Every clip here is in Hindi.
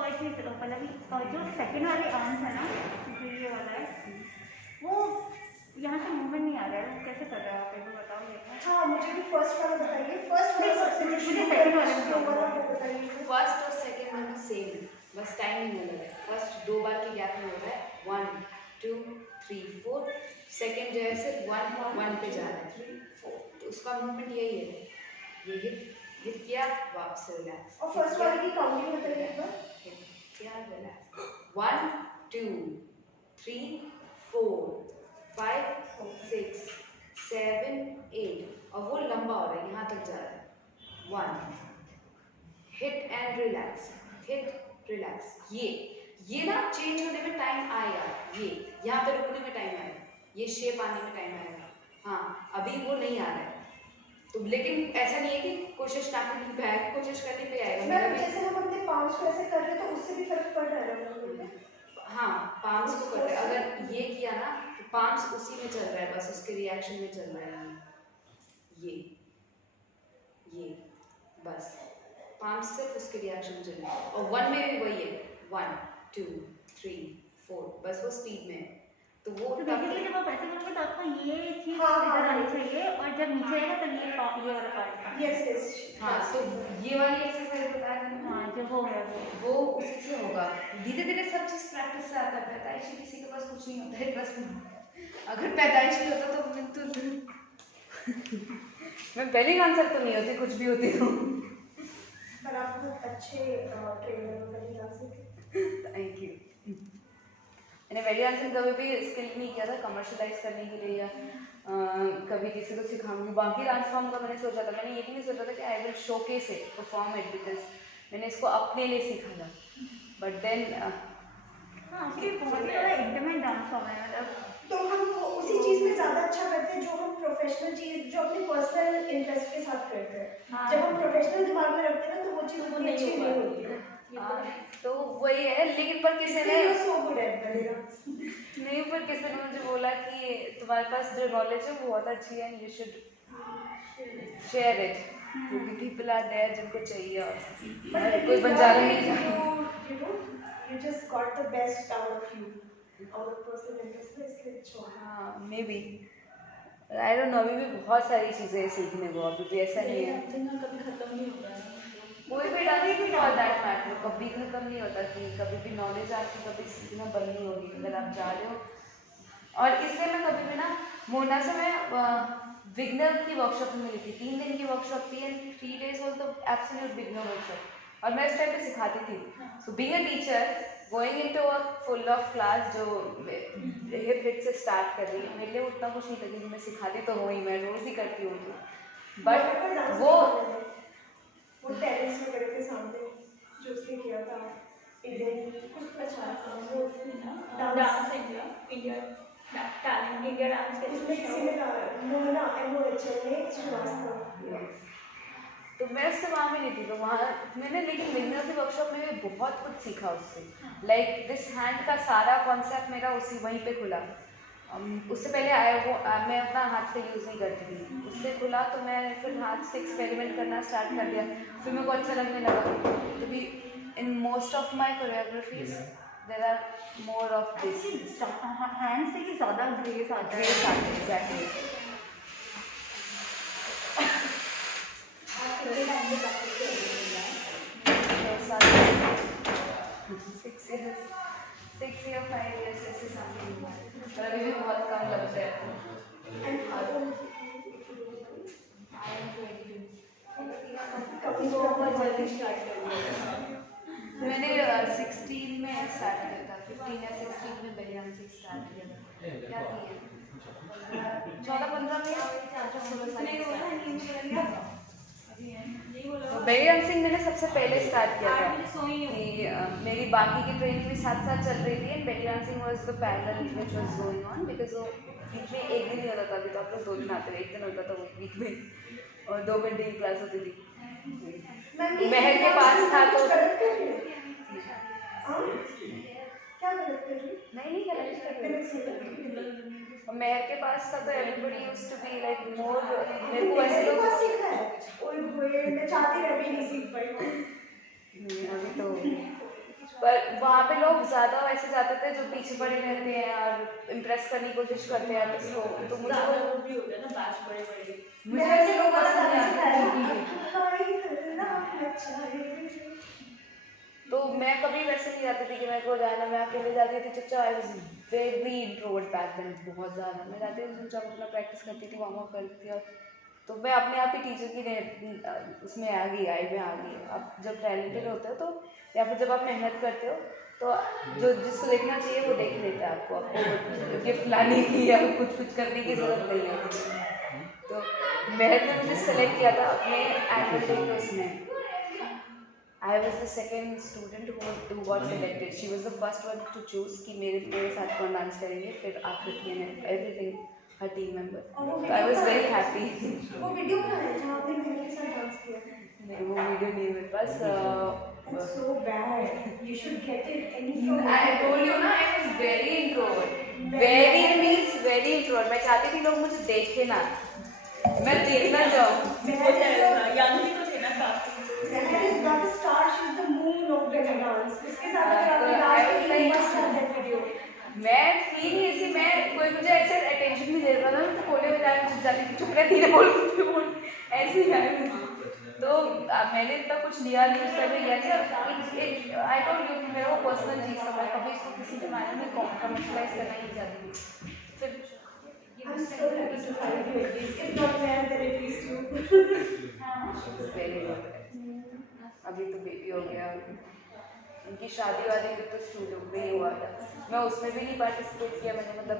एक चीज़ पल्लवी, जो सेकंड वाले आर्म्स है ना, जो ये वाला है, वो यहाँ से मूवमेंट नहीं आ रहा है, वो कैसे कर रहा है आप, एक बार बताओ ये। हाँ, मुझे भी फर्स्ट वाला बताइए। फर्स्ट वाला सबसे मुझे मुश्किल सेकंड वाला बताइए। फर्स्ट और सेकंड वाला सेम है, बस टाइमिंग अलग है। फर्स्ट 2 बार के गैप में होता है 1 2 3 4, सेकंड जो है सिर्फ 1 1 पे जा रहा है 3 4, तो उसका मूवमेंट यही है, ये हिट किया, वापस रिलैक्स। और फर्स्ट वाले की काउंटिंग बताइए एक बार। क्या रिलैक्स, 1 2 3 4 5 6 7 8, और वो लंबा हो रहा है, यहाँ तक जा रहा है। 1 hit and relax, hit relax. ये ना चेंज होने में टाइम आएगा, ये यहाँ पे रुकने में टाइम आएगा, ये शेप आने में टाइम आएगा। हाँ, अभी वो नहीं आ रहा है, तो लेकिन ऐसा नहीं है कि कोशिश ना करने पे आएगा, कोशिश करने पे आएगा। मैम जैसे हम अपने पाम्स को ऐसे कर रहे हैं तो उससे भी फर्क पड़ रहा है। हाँ, पाम्स को कर रहे हैं, अगर ये किया ना तो पाम्स उसी में चल रहा है, बस उसके रिएक्शन में चल रहा है। ये बस पाम्स सिर्फ उसके रिएक्शन में चल रहा है, और 1 में भी वही है, 1 2 3 4, बस वो स्पीड में है। तो वो बेसिकली जब आप ऐसे करोगे तो आपको ये चीज़ हाँ, इधर आनी चाहिए, और जब नीचे आएगा तब ये वाला पार्ट। Yes yes. हाँ, तो ये वाली एक्सरसाइज बताया मैंने। हाँ, जब हो गया वो उसी से होगा। धीरे धीरे सब चीज़ प्रैक्टिस से आता है। पैदाइशी किसी के पास कुछ नहीं होता है, ट्रस्ट में। अगर पैदाइश नहीं होता तो मैं पहली आंसर तो नहीं होती, कुछ भी होती तो। पर आप बहुत अच्छे ट्रेनर हो पहली डांसिंग। Thank you. मैंने पहली डांसिंग कभी भी स्किल नहीं किया था कमर्शलाइज करने के लिए, या कभी किसी को सिखाऊंगी। बाकी डांस फॉर्म का मैंने सोचा था, मैंने ये भी नहीं सोचा था कि I will showcase it, perform it, because मैंने इसको अपने लिए सीखा था। बट देन हाँ, एक्चुअली बहुत ही ज़्यादा इंटीमेट डांस फॉर्म है, मतलब तो हम उसी चीज़ में ज़्यादा अच्छा करते हैं जो हम प्रोफेशनल चीज़, जो अपने पर्सनल इंटरेस्ट के साथ करते हैं। हाँ। जब हम प्रोफेशनल दिमाग में रखते हैं ना तो वो चीज़ उतनी अच्छी नहीं होती है। तो वही है, लेकिन पर किसी ने सो गुड एट बनेगा। नहीं, पर किसी ने मुझे बोला कि तुम्हारे पास जो नॉलेज है वो बहुत अच्छी है, यू शुड शेयर इट, क्योंकि पीपल आर देयर जिनको चाहिए, और कोई बंजारा नहीं। You just got the best out of you, out of personal interest, इसलिए अच्छा। हाँ, may be, I don't know, अभी भी बहुत सारी चीज़ें सीखने को, अभी भी ऐसा नहीं है कभी खत्म नहीं होता है। कोई भी डांस फॉर दैट मैटर कभी खत्म नहीं होता, कि कभी भी नॉलेज आपकी कभी सीखना बंद नहीं होगी अगर आप जा रहे हो। और इसलिए मैं कभी भी ना, मोना से मैं बिगनर की वर्कशॉप में मिली थी, 3 दिन की वर्कशॉप थी, and 3 days was the absolute beginner workshop, और मैं इस टाइम पे सिखाती थी। So being a teacher, going into a full of class जो हिप से स्टार्ट कर रही है, मेरे लिए उतना कुछ नहीं था, क्योंकि मैं सिखाती तो हूँ ही, मैं रोज़ ही करती हूँ, बट वो पेरेंट्स में गए थे सामने जो उसने किया था इंडियन कुछ अच्छा था, वो dance India talent India dance के उसमें किसी ने कहा मोहना MOHN ने श्रीवास्तव। तो मैं उससे वहाँ में नहीं थी, तो वहाँ मैंने, लेकिन बिगनर की वर्कशॉप में भी बहुत कुछ सीखा उससे। लाइक दिस हैंड का सारा कॉन्सेप्ट मेरा वहीं पे खुला। उससे पहले मैं अपना हाथ से यूज़ नहीं करती थी, उससे खुला तो मैं फिर हाथ से एक्सपेरिमेंट करना स्टार्ट कर दिया, फिर मेरे को अच्छा लगने लगा। तो भी in most of my choreographies there are more of this, hand से ही ज़्यादा ग्रेस आता है। एग्जैक्टली। सिक्स या 5 years ऐसे समथिंग, पर अभी भी बहुत कम लगता है। कभी तो बहुत जल्दी स्टार्ट कर मैंने 16 में स्टार्ट किया था, 15 या 16 में बेली डांसिंग स्टार्ट किया था। क्या किया 14-15 में बेली डांसिंग मैंने सबसे पहले स्टार्ट किया था, कि मेरी बाकी की ट्रेनिंग भी साथ साथ चल रही थी, and belly dancing was the parallel which was going on, because वो वीक में एक दिन ही होता था। अभी तो आप लोग 2 दिन आते थे, एक दिन होता था वो वीक में, और 2 घंटे की क्लास होती थी। महल के पास था तो नहीं गलत कर रही, और महल के पास था तो everybody used to be like more, मेरे को ऐसे लोग सीखा है। ओए होए, मैं चाहती रह भी नहीं सीख पाई। नहीं, अभी तो पर वहाँ पे लोग ज़्यादा वैसे जाते थे जो पीछे पड़े रहते हैं और इम्प्रेस करने की कोशिश करते हैं artist को, तो मुझे ज़्यादा वो वो भी हो गया ना बैच बड़े बड़े। मुझे ऐसे लोग पसंद नहीं आते। तो मैं कभी वैसे नहीं जाती थी कि मेरे को जाना, मैं अकेले जाती थी चुपचाप। I was very introvert back then, बहुत ज़्यादा। मैं जाती थी चुपचाप अपना प्रैक्टिस करती थी, वार्म अप करती थी, और तो मैं अपने आप ही टीचर की उसमें आ गई, आई में आ गई। आप जब टैलेंटेड होते हो तो, या फिर जब आप मेहनत करते हो तो जो जिसको देखना चाहिए वो देख लेता है आपको। आपको गिफ्ट लाने की या कुछ कुछ करने की ज़रूरत नहीं है। तो महर ने मुझे सेलेक्ट किया था अपने एनुअल डे के उसमें। I was the second student who got selected. She was the first one to choose कि मेरे साथ कौन डांस करेंगे, फिर आकृति ने everything, her team member. So I was very happy. वो वीडियो कहाँ है जहाँ आपने मेहर के साथ डांस किया? नहीं, वो वीडियो नहीं है मेरे पास। That's so bad. You should get it. Any from I told you ना, I was very introvert. Very means very introvert. मैं चाहती थी लोग मुझे देखे ना, मैं देखना चाहूँ। यंग भी तो थे ना काफी। Meher is not a star. She's the moon of belly dance. उसके साथ अगर आपने I डांस was किया, like- you must have that video. मैं थी नहीं ऐसी, मैं कोई मुझे ऐसे अटेंशन नहीं दे रहा था, मैं तो कोने में जाके चुप जाती थी, चुप रहती है, बोल ऐसे ही है। तो मैंने इतना कुछ लिया नहीं उस टाइम, लिया आई डोंट यू मेरा वो पर्सनल चीज़ था, मैं कभी इसको किसी के मायने में कमर्शलाइज करना नहीं चाहती थी। फिर I'm so happy to find you at least. If not Meher, then at least you. Very good. अभी तो बेबी हो गया, उनकी शादी वादी भी तो शुरू में ही हुआ था, मैं उसमें भी नहीं पार्टिसिपेट किया। मैंने मतलब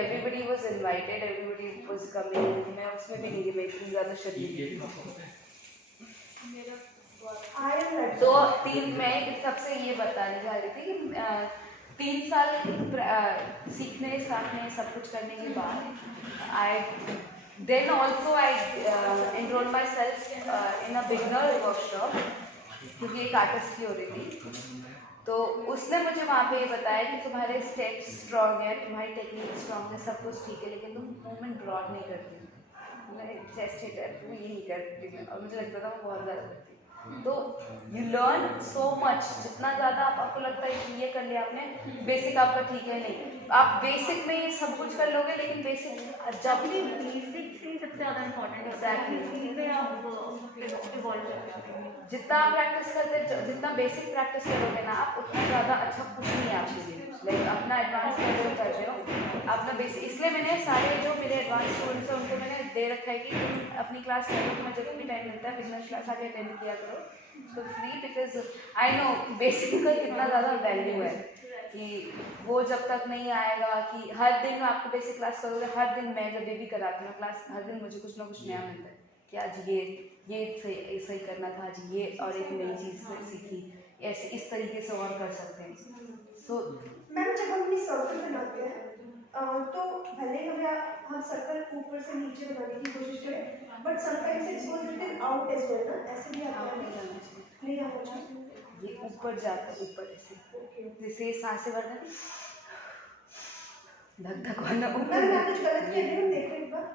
everybody was invited, everybody was coming, मैं उसमें भी नहीं गई, मैं इतनी ज़्यादा शरीर। I am like तो मैं सबसे ये बताने जा रही थी कि 3 साल सीखने साखने सब कुछ करने के बाद I then also I enrol myself in a beginner workshop, क्योंकि एक आर्टिस्ट की हो रही थी। तो उसने मुझे वहाँ पे ये बताया कि तुम्हारे स्टेप्स स्ट्रॉन्ग है, तुम्हारी टेक्निक स्ट्रॉन्ग है, सब कुछ ठीक है, लेकिन तुम मूवमेंट ब्रॉड नहीं करती। मैं चेस्ट ही करती हूँ, यही करती हूँ, और मुझे लगता था मैं बहुत ज़्यादा करती हूँ। तो यू लर्न सो मच, जितना ज़्यादा आपको लगता है कि ये कर लिया आपने, बेसिक आपका ठीक है नहीं, आप बेसिक में ये सब कुछ कर लोगे, लेकिन बेसिक जब बेसिक्स ही सबसे ज़्यादा इम्पोर्टेंट है। Exactly. चीज़ें आप इवॉल्व कर जाते हैं। जितना आप प्रैक्टिस करते, जितना बेसिक प्रैक्टिस करोगे ना आप, उतना ज़्यादा अच्छा कुछ नहीं है आपके लिए। लाइक अपना एडवांस लेवल कर रहे हो, अपना बेसिक। इसलिए मैंने सारे जो मेरे एडवांस स्टूडेंट्स हैं उनको मैंने दे रखा है कि तुम अपनी क्लास करो, तुम्हें जब भी टाइम मिलता है बिजनेस क्लास आके अटेंड किया करो तो free, because I know basic का कितना ज़्यादा वैल्यू है कि वो जब तक नहीं आएगा कि हर दिन आपको बेसिक क्लास करोगे, हर दिन मैं जब भी कराती हूँ क्लास, हर दिन मुझे कुछ ना कुछ नया मिलता है कि आज ये सही करना था, आज ये और एक नई चीज़ सीखी, ऐसे इस तरीके से और कर सकते हैं। सो मैम जब हम ये सर्कल बनाते हैं तो भले हम सर्कल ऊपर से नीचे बनाने की कोशिश करें, but sometimes it's goes little out as well ना, ऐसे भी आता नहीं है। जाना चाहिए, नहीं आना चाहिए। ये ऊपर जाता है, ऊपर ऐसे ओके जैसे ये सांसें भरना, धक धक वाला मैम ऊपर। मैं कुछ गलत किया नहीं, देखो एक बार।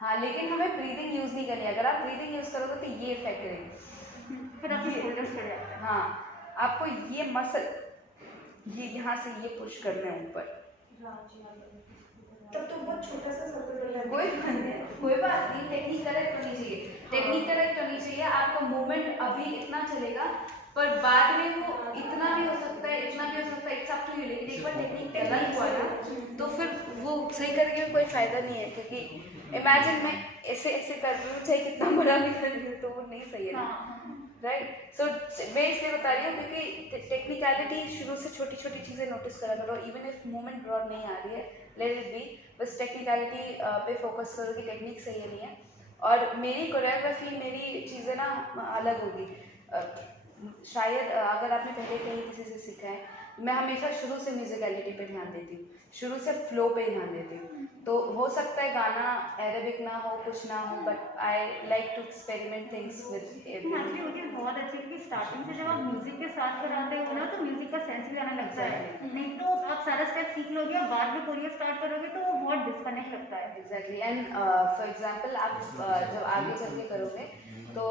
हाँ, लेकिन हमें ब्रीदिंग यूज़ नहीं करनी है। अगर आप ब्रीदिंग यूज़ करोगे तो ये इफेक्ट करेगी, फिर आपके शोल्डर्स चढ़ जाते हैं। हाँ आपको ये मसल, ये यहाँ से ये पुश करना है ऊपर। तब तो बहुत छोटा सा सर्कल बन जाता है। कोई बात नहीं, टेक्निक करेक्ट होनी चाहिए, टेक्निक करेक्ट होनी चाहिए। आपका मूवमेंट अभी इतना चलेगा, पर बाद में वो इतना भी हो सकता है, इतना भी हो सकता है, इट्स अप टू यू। लेकिन एक बार टेक्निक गलत हुआ ना तो फिर वो सही करने में कोई फायदा नहीं है, क्योंकि इमेजिन मैं ऐसे ऐसे कर रही हूँ, चाहे कितना बड़ा भी कर रही हूँ, तो वो नहीं सही है, राइट। सो मैं इसलिए बता रही हूँ क्योंकि टेक्निकलिटी शुरू से छोटी छोटी चीज़ें नोटिस करा करो। इवन इफ मूवमेंट ब्रॉड नहीं आ रही है, लेट इट बी, बस टेक्निकलिटी पे फोकस करो कि टेक्निक सही है नहीं है। और मेरी कोरियोग्राफी, मेरी चीज़ें ना अलग होगी। शायद अगर आपने पहले कहीं किसी से सीखा है, मैं हमेशा शुरू से म्यूजिकलिटी पे ध्यान देती हूँ, शुरू से फ्लो पे ध्यान देती हूँ। तो हो सकता है गाना अरेबिक ना हो, कुछ ना हो, but I like to experiment things with actually वो चीज़ बहुत अच्छी है कि स्टार्टिंग से जब आप म्यूजिक के साथ कराते हो ना तो म्यूजिक का सेंस भी आने लगता है। नहीं तो आप सारा स्टेप सीख लोगे और बाद में कोरियो स्टार्ट करोगे तो वो बहुत डिस्कनेक्ट लगता है। एग्जैक्टली। एंड फॉर एग्जाम्पल आप जब आगे चल के करोगे तो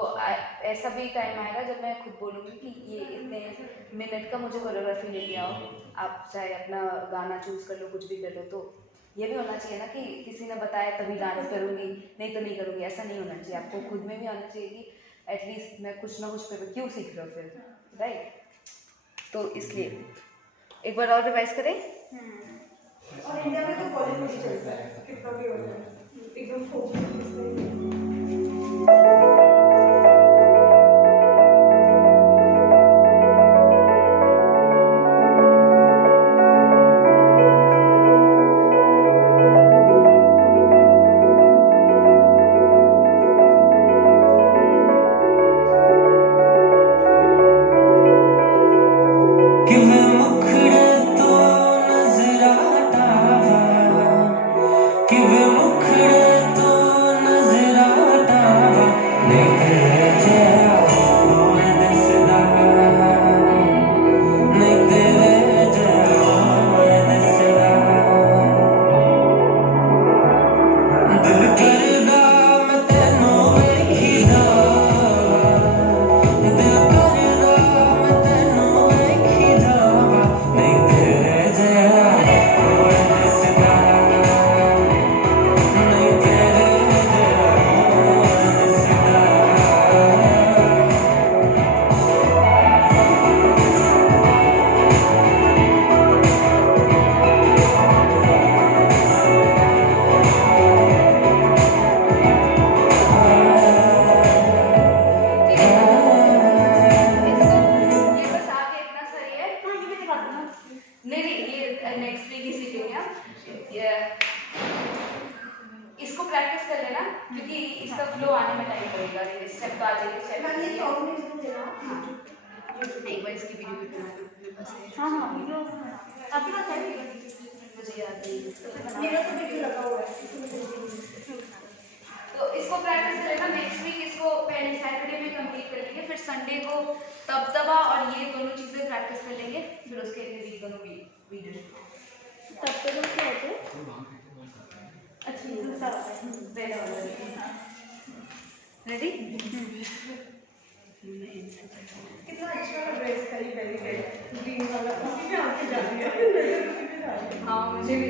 ऐसा भी टाइम आएगा जब मैं खुद बोलूँगी कि ये इतने मिनट का मुझे कोरियोग्राफी लेके आओ, आप चाहे अपना गाना चूज कर लो, कुछ भी कर लो, तो ये भी होना चाहिए ना कि किसी ने बताया तभी डांस करूँगी, नहीं तो नहीं करूँगी, ऐसा नहीं होना चाहिए। आपको खुद में भी आना चाहिए कि एटलीस्ट मैं कुछ ना कुछ पे क्यों सीख रहा हूँ फिर, राइट? तो इसलिए एक बार और रिवाइज करें। और इंडिया में तो बॉलीवुड ही चलता है, कितना भी हो जाए एकदम फोक। नेक्स्ट वीक ही सीखेंगे हम। इसको प्रैक्टिस कर लेना क्योंकि इसका फ्लो आने में टाइम लगेगा। स्टेप तो आ जाएगी, स्टेप एक बार इसकी वीडियो भी बना लो। हाँ हाँ वीडियो आपके पास है? मुझे याद नहीं। मेरा तो वीडियो लगा हुआ है। तो इसको प्रैक्टिस कर लेना। नेक्स्ट वीक इसको पहले सैटरडे में कंप्लीट कर लेंगे, फिर संडे को तबदबा और ये दोनों चीज़ें प्रैक्टिस कर लेंगे, फिर उसके अगले वीक दोनों वीडियो। तब तक क्या होते हैं? अच्छा दूसरा होता है पहला वाला रेडी? कितना अच्छा ड्रेस था ये, वेरी ग्रीन वाला। हाँ मुझे भी